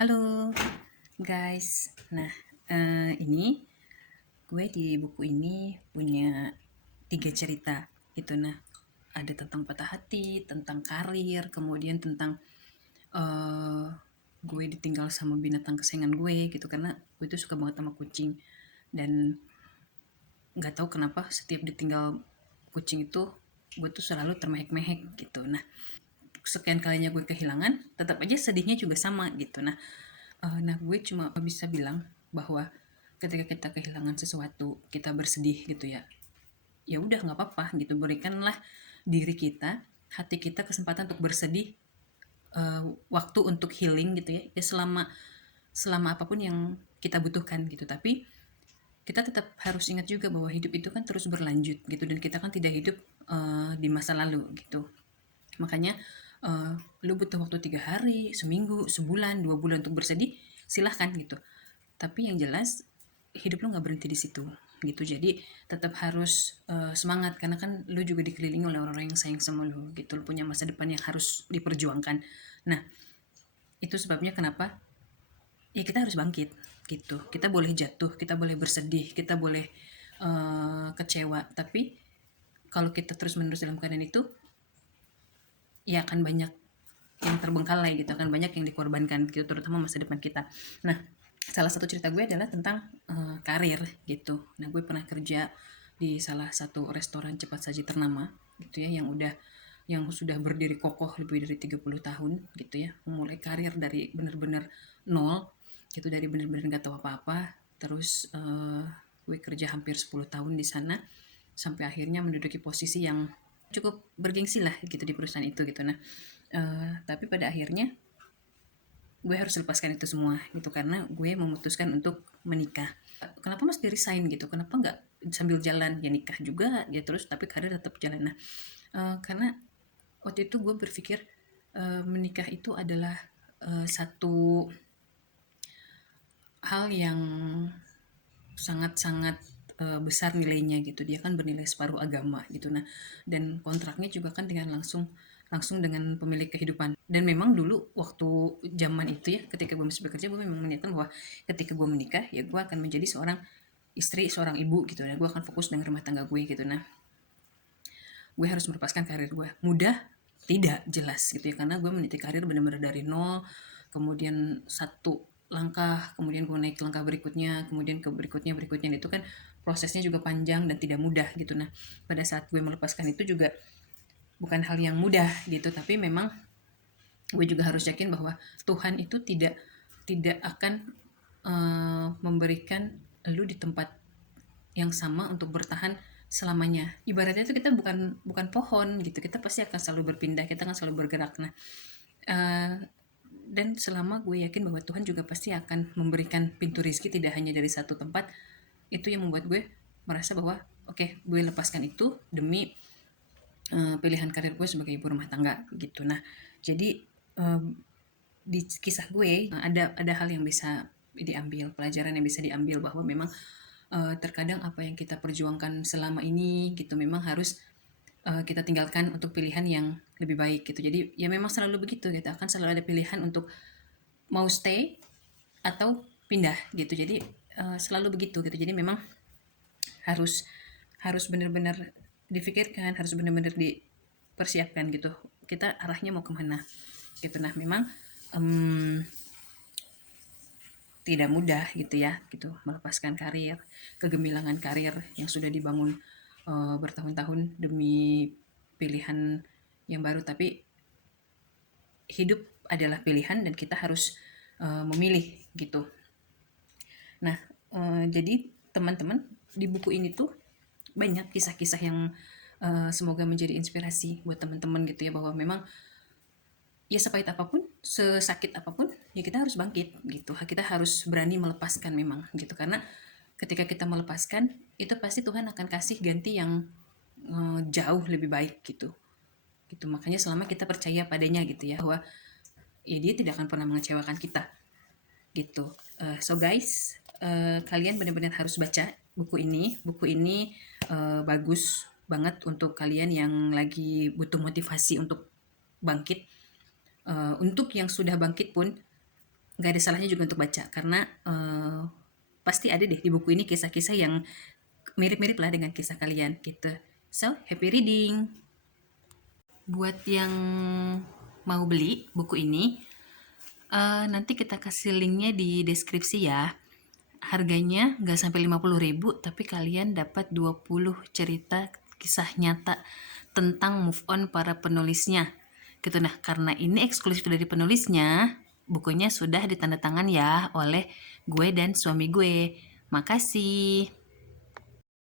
Halo guys, nah ini gue di buku ini punya 3 cerita gitu. Nah, ada tentang patah hati, tentang karir, kemudian tentang eh gue ditinggal sama binatang kesayangan gue gitu, karena gue itu suka banget sama kucing. Dan nggak tahu kenapa setiap ditinggal kucing itu gue tuh selalu termehek-mehek gitu. Nah, sekian kalinya gue kehilangan, tetap aja sedihnya juga sama gitu. Nah, gue cuma bisa bilang bahwa ketika kita kehilangan sesuatu, kita bersedih gitu ya. Ya udah nggak apa-apa gitu, berikanlah diri kita, hati kita kesempatan untuk bersedih, waktu untuk healing gitu ya. Ya selama selama apapun yang kita butuhkan gitu. Tapi kita tetap harus ingat juga bahwa hidup itu kan terus berlanjut gitu, dan kita kan tidak hidup di masa lalu gitu. Makanya uh, lu butuh waktu 3 hari, seminggu, sebulan, 2 bulan untuk bersedih, silahkan gitu. Tapi yang jelas hidup lu nggak berhenti di situ gitu. Jadi tetap harus semangat, karena kan lu juga dikelilingi oleh orang-orang yang sayang sama lu gitu. Lu punya masa depan yang harus diperjuangkan. Nah, itu sebabnya kenapa ya kita harus bangkit gitu. Kita boleh jatuh, kita boleh bersedih, kita boleh kecewa, tapi kalau kita terus-menerus dalam keadaan itu, ya akan banyak yang terbengkalai gitu, akan banyak yang dikorbankan gitu, terutama masa depan kita. Nah, salah satu cerita gue adalah tentang karir gitu. Nah, gue pernah kerja di salah satu restoran cepat saji ternama gitu ya, yang sudah berdiri kokoh lebih dari 30 tahun gitu ya. Memulai karir dari benar-benar nol gitu, dari benar-benar nggak tahu apa-apa. Terus gue kerja hampir 10 tahun di sana sampai akhirnya menduduki posisi yang cukup bergengsi lah gitu di perusahaan itu gitu. Nah, tapi pada akhirnya gue harus lepaskan itu semua gitu, karena gue memutuskan untuk menikah. Kenapa mesti resign gitu, kenapa nggak sambil jalan ya, nikah juga ya terus tapi karir tetap jalan. Nah, karena waktu itu gue berpikir menikah itu adalah satu hal yang sangat-sangat besar nilainya gitu. Dia kan bernilai separuh agama gitu. Nah, dan kontraknya juga kan dengan langsung langsung dengan pemilik kehidupan. Dan memang dulu waktu zaman itu ya, ketika gue masih bekerja, gue memang meniatkan bahwa ketika gue menikah ya gue akan menjadi seorang istri, seorang ibu gitu. Nah, gue akan fokus dengan rumah tangga gue gitu. Nah, gue harus melepaskan karir gue. Mudah? Tidak, jelas gitu ya, karena gue meniti karir benar-benar dari nol, kemudian satu langkah, kemudian gue naik ke langkah berikutnya, kemudian ke berikutnya, itu kan prosesnya juga panjang dan tidak mudah gitu. Nah, pada saat gue melepaskan itu juga bukan hal yang mudah gitu, tapi memang gue juga harus yakin bahwa Tuhan itu tidak tidak akan memberikan lu di tempat yang sama untuk bertahan selamanya. Ibaratnya itu kita bukan bukan pohon gitu, kita pasti akan selalu berpindah, kita akan selalu bergerak. Nah, eh, dan selama gue yakin bahwa Tuhan juga pasti akan memberikan pintu rezeki tidak hanya dari satu tempat, itu yang membuat gue merasa bahwa oke, gue lepaskan itu demi pilihan karir gue sebagai ibu rumah tangga gitu. Nah, jadi di kisah gue ada hal yang bisa diambil, pelajaran yang bisa diambil, bahwa memang terkadang apa yang kita perjuangkan selama ini gitu memang harus kita tinggalkan untuk pilihan yang lebih baik gitu. Jadi ya memang selalu begitu gitu, akan selalu ada pilihan untuk mau stay atau pindah gitu. Jadi selalu begitu gitu. Jadi memang harus harus benar-benar difikirkan, harus benar-benar dipersiapkan gitu. Kita arahnya mau kemana gitu. Nah, memang um, tidak mudah gitu ya gitu, melepaskan karir, kegemilangan karir yang sudah dibangun bertahun-tahun demi pilihan yang baru. Tapi hidup adalah pilihan dan kita harus memilih gitu. Nah, jadi teman-teman, di buku ini tuh banyak kisah-kisah yang semoga menjadi inspirasi buat teman-teman gitu ya, bahwa memang ya sepahit apapun, sesakit apapun, ya kita harus bangkit gitu. Kita harus berani melepaskan memang gitu, karena ketika kita melepaskan itu pasti Tuhan akan kasih ganti yang jauh lebih baik gitu. Gitu. Makanya selama kita percaya padanya gitu ya, bahwa ya dia tidak akan pernah mengecewakan kita gitu. So guys, kalian benar-benar harus baca buku ini. Buku ini bagus banget untuk kalian yang lagi butuh motivasi untuk bangkit. Untuk yang sudah bangkit pun nggak ada salahnya juga untuk baca, karena pasti ada deh di buku ini kisah-kisah yang mirip-mirip lah dengan kisah kalian gitu. So, happy reading! Buat yang mau beli buku ini, nanti kita kasih linknya di deskripsi ya. Harganya nggak sampai 50.000, tapi kalian dapat 20 cerita kisah nyata tentang move on para penulisnya. Gitu. Nah, karena ini eksklusif dari penulisnya, bukunya sudah ditandatangan ya oleh gue dan suami gue. Makasih.